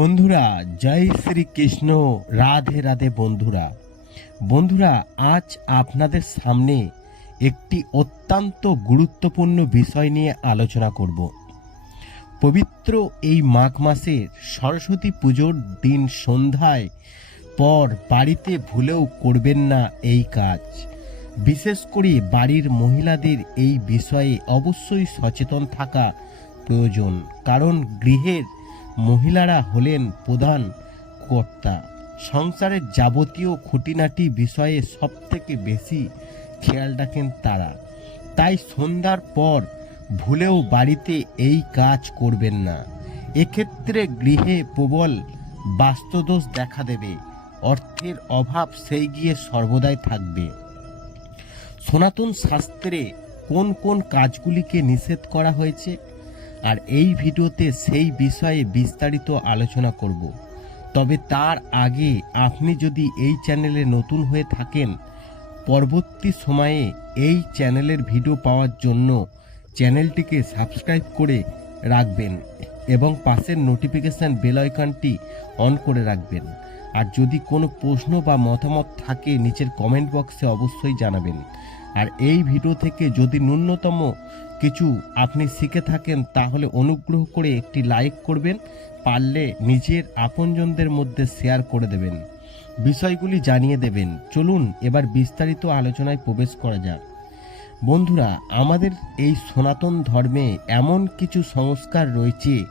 বন্ধুরা, জয় শ্রীকৃষ্ণ। রাধে রাধে বন্ধুরা। বন্ধুরা, আজ আপনাদের সামনে একটি অত্যন্ত গুরুত্বপূর্ণ বিষয় নিয়ে আলোচনা করব। পবিত্র এই মাঘ মাসের সরস্বতী পুজোর দিন সন্ধ্যায় পর বাড়িতে ভুলেও করবেন না এই কাজ। বিশেষ করে বাড়ির মহিলাদের এই বিষয়ে অবশ্যই সচেতন থাকা প্রয়োজন, কারণ গৃহের মহিলারা হলেন প্রধান কর্তা। সংসারের যাবতীয় খুঁটিনাটি বিষয়ে সবথেকে বেশি খেয়াল রাখেন তারা। তাই সন্ধ্যার পর ভুলেও বাড়িতে এই কাজ করবেন না। এক্ষেত্রে গৃহে প্রবল বাস্তুদোষ দেখা দেবে, অর্থের অভাব সেই গিয়ে সর্বদাই থাকবে। সনাতন শাস্ত্রে কোন কোন কাজগুলিকে নিষেধ করা হয়েছে? আর এই ভিডিওতে সেই বিষয়ে বিস্তারিত আলোচনা করব। তবে তার আগে আপনি যদি এই চ্যানেলে নতুন হয়ে থাকেন, পরবর্তী সময়ে এই চ্যানেলের ভিডিও পাওয়ার জন্য চ্যানেলটিকে সাবস্ক্রাইব করে রাখবেন এবং পাশের নোটিফিকেশান বেল আইকনটি অন করে রাখবেন। আর যদি কোনো প্রশ্ন বা মতামত থাকে, নিচের কমেন্ট বক্সে অবশ্যই জানাবেন। আর এই ভিডিও থেকে যদি ন্যূনতম কিছু আপনি শিখে থাকেন, তাহলে অনুগ্রহ করে একটি লাইক করবেন, পারলে নিজের আপনজনদের মধ্যে শেয়ার করে দেবেন। বিষয়গুলি জানিয়ে দেবেন। চলুন এবার বিস্তারিত আলোচনায় প্রবেশ করা যাক। বন্ধুরা, আমাদের এই সনাতন ধর্মে এমন কিছু সংস্কার রয়েছে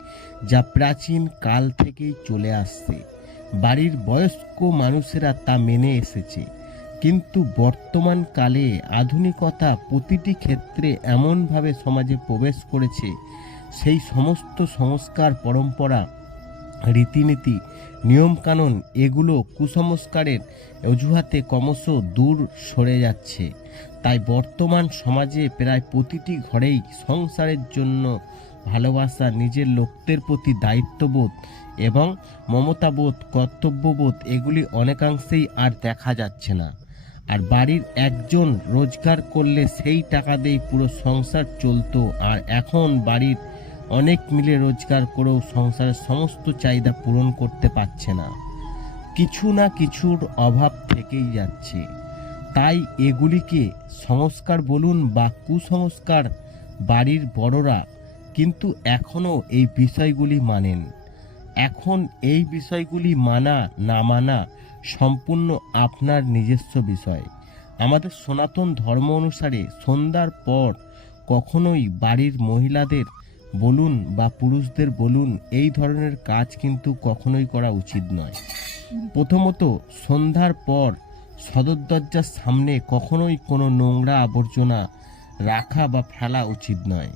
যা প্রাচীন কাল থেকেই চলে আসছে। বাড়ির বয়স্ক মানুষেরা তা মেনে এসেছে। কিন্তু বর্তমান কালে আধুনিকতা প্রতিটি ক্ষেত্রে এমনভাবে সমাজে প্রবেশ করেছে, সেই সমস্ত সংস্কার পরম্পরা, রীতিনীতি, নিয়মকানুন এগুলো কুসংস্কারের অজুহাতে ক্রমশ দূর সরে যাচ্ছে। তাই বর্তমান সমাজে প্রায় প্রতিটি ঘরেই সংসারের জন্য ভালোবাসা, নিজের লোকদের প্রতি দায়িত্ববোধ এবং মমতাবোধ, কর্তব্যবোধ এগুলি অনেকাংশেই আর দেখা যাচ্ছে না। আর বাড়ির একজন রোজগার করলে সেই টাকা দিয়েই পুরো সংসার চলতো। আর এখন বাড়ির অনেক মিলে রোজগার করেও সংসারের সমস্ত চাহিদা পূরণ করতে পারছে না। কিছু না কিছুর অভাব থেকেই যাচ্ছে। তাই এগুলিকে সংস্কার বলুন বা কুসংস্কার বাড়ির বড়রা কিন্তু এখনও এই বিষয়গুলি মানেন। এখন এই বিষয়গুলি মানা না মানা সম্পূর্ণ আপনার নিজস্ব বিষয়। আমাদের সনাতন ধর্ম অনুসারে সন্ধ্যার পর কখনোই বাড়ির মহিলাদের বলুন বা পুরুষদের বলুন এই ধরনের কাজ কিন্তু কখনোই করা উচিত নয়। প্রথমত সন্ধ্যার পর সদর দরজার সামনে কখনোই কোনো নোংরা আবর্জনা রাখা বা ফেলা উচিত নয়।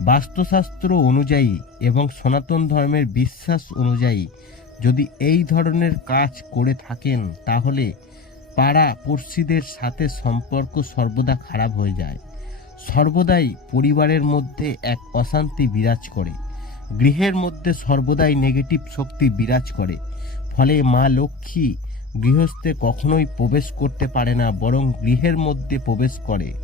বাস্তুশাস্ত্র অনুযায়ী এবং সনাতন ধর্মের বিশ্বাস অনুযায়ী যদি এই ধরনের কাজ করে থাকেন, তাহলে পাড়া পড়শিদের সাথে সম্পর্ক সর্বদা খারাপ হয়ে যায়। সর্বদাই পরিবারের মধ্যে এক অশান্তি বিরাজ করে। গৃহের মধ্যে সর্বদাই নেগেটিভ শক্তি বিরাজ করে। ফলে মা লক্ষ্মী গৃহস্থে কখনোই প্রবেশ করতে পারে না, বরং গৃহের মধ্যে প্রবেশ করে।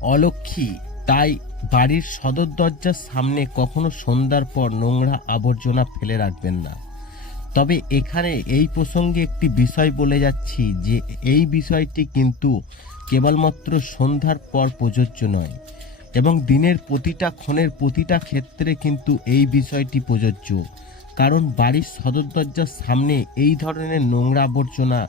অলক্ষ্মী তাই বাড়ির সদর দরজার সামনে কখনো সন্ধ্যার পর নোংরা আবর্জনা ফেলে রাখবেন না। তবে এখানে এই প্রসঙ্গে একটি বিষয় বলে যাচ্ছি যে এই বিষয়টি কিন্তু কেবলমাত্র সন্ধ্যার পর প্রযোজ্য নয় এবং দিনের প্রতিটা ক্ষণের প্রতিটা ক্ষেত্রে কিন্তু এই বিষয়টি প্রযোজ্য। কারণ বাড়ির সদর দরজার সামনে এই ধরনের নোংরা আবর্জনা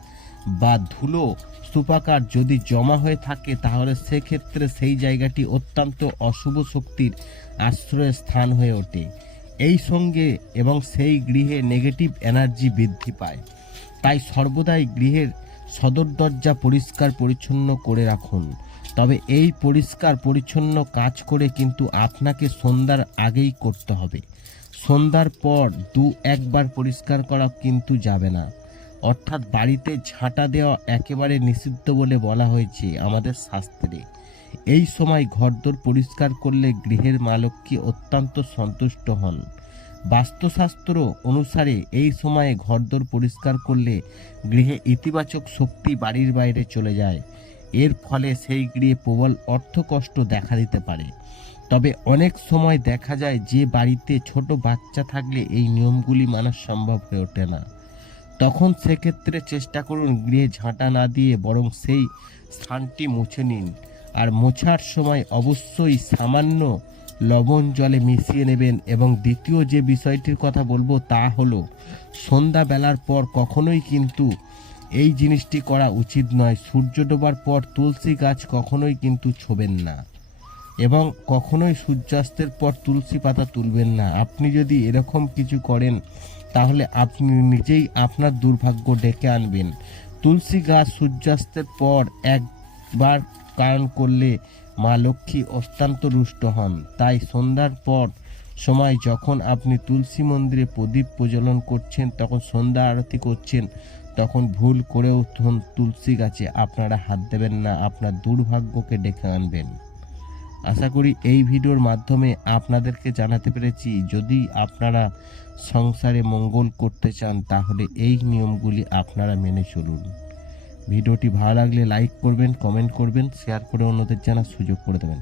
বা ধুলো স্তূপাকার যদি জমা হয়ে থাকে, তাহলে সেক্ষেত্রে সেই জায়গাটি অত্যন্ত অশুভ শক্তির আশ্রয়ের স্থান হয়ে ওঠে। এই সঙ্গে এবং সেই গৃহে নেগেটিভ এনার্জি বৃদ্ধি পায়। তাই সর্বদাই গৃহের সদর দরজা পরিষ্কার পরিচ্ছন্ন করে রাখুন। তবে এই পরিষ্কার পরিচ্ছন্ন কাজ করে কিন্তু আপনাকে সন্ধ্যার আগেই করতে হবে। সন্ধ্যার পর দু একবার পরিষ্কার করা কিন্তু যাবে না। অর্থাৎ বাড়িতে ঝাঁটা দেওয়া একেবারে নিষিদ্ধ বলে বলা হয়েছে আমাদের শাস্ত্রে। এই সময় ঘরদোর পরিষ্কার করলে গৃহের মালকী অত্যন্ত সন্তুষ্ট হন। বাস্তুশাস্ত্র অনুসারে এই সময়ে ঘরদোর পরিষ্কার করলে গৃহে ইতিবাচক শক্তি বাড়ির বাইরে চলে যায়। এর ফলে সেই গৃহে প্রবল অর্থকষ্ট দেখা দিতে পারে। তবে অনেক সময় দেখা যায় যে বাড়িতে ছোট বাচ্চা থাকলে এই নিয়মগুলি মানা সম্ভব হয়ে ওঠে না। তখন সেক্ষেত্রে চেষ্টা করুন গৃহে ঝাঁটা না দিয়ে বরং সেই স্থানটি মুছে নিন। আর মোছার সময় অবশ্যই সামান্য লবণ জলে মিশিয়ে নেবেন এবং দ্বিতীয় যে বিষয়টির কথা বলব তা হলো, সন্ধ্যাবেলার পর কখনোই কিন্তু এই জিনিসটি করা উচিত নয়। সূর্য ডোবার পর তুলসী গাছ কখনোই কিন্তু ছোবেন না এবং কখনোই সূর্যাস্তের পর তুলসী পাতা তুলবেন না। আপনি যদি এরকম কিছু করেন তাহলে আপনি নিজেই আপনার দুর্ভাগ্য ডেকে আনবেন। তুলসী গাছ সূর্যাস্তের পর একবার কারণ করলে মা লক্ষ্মী অত্যন্ত রুষ্ট হন। তাই সন্ধ্যার পর সময় যখন আপনি তুলসী মন্দিরে প্রদীপ প্রজ্বলন করছেন, তখন সন্ধ্যা আরতি করছেন, তখন ভুল করেও তুলসী গাছে আপনারা হাত দেবেন না, আপনার দুর্ভাগ্যকে ডেকে আনবেন। আশা করি এই ভিডিওর মাধ্যমে আপনাদেরকে জানাতে পেরেছি, যদি আপনারা সংসারে মঙ্গল করতে চান, তাহলে এই নিয়মগুলি আপনারা মেনে চলুন। ভিডিওটি ভালো লাগলে লাইক করবেন, কমেন্ট করবেন, শেয়ার করে অন্যদের জানার সুযোগ করে দেবেন।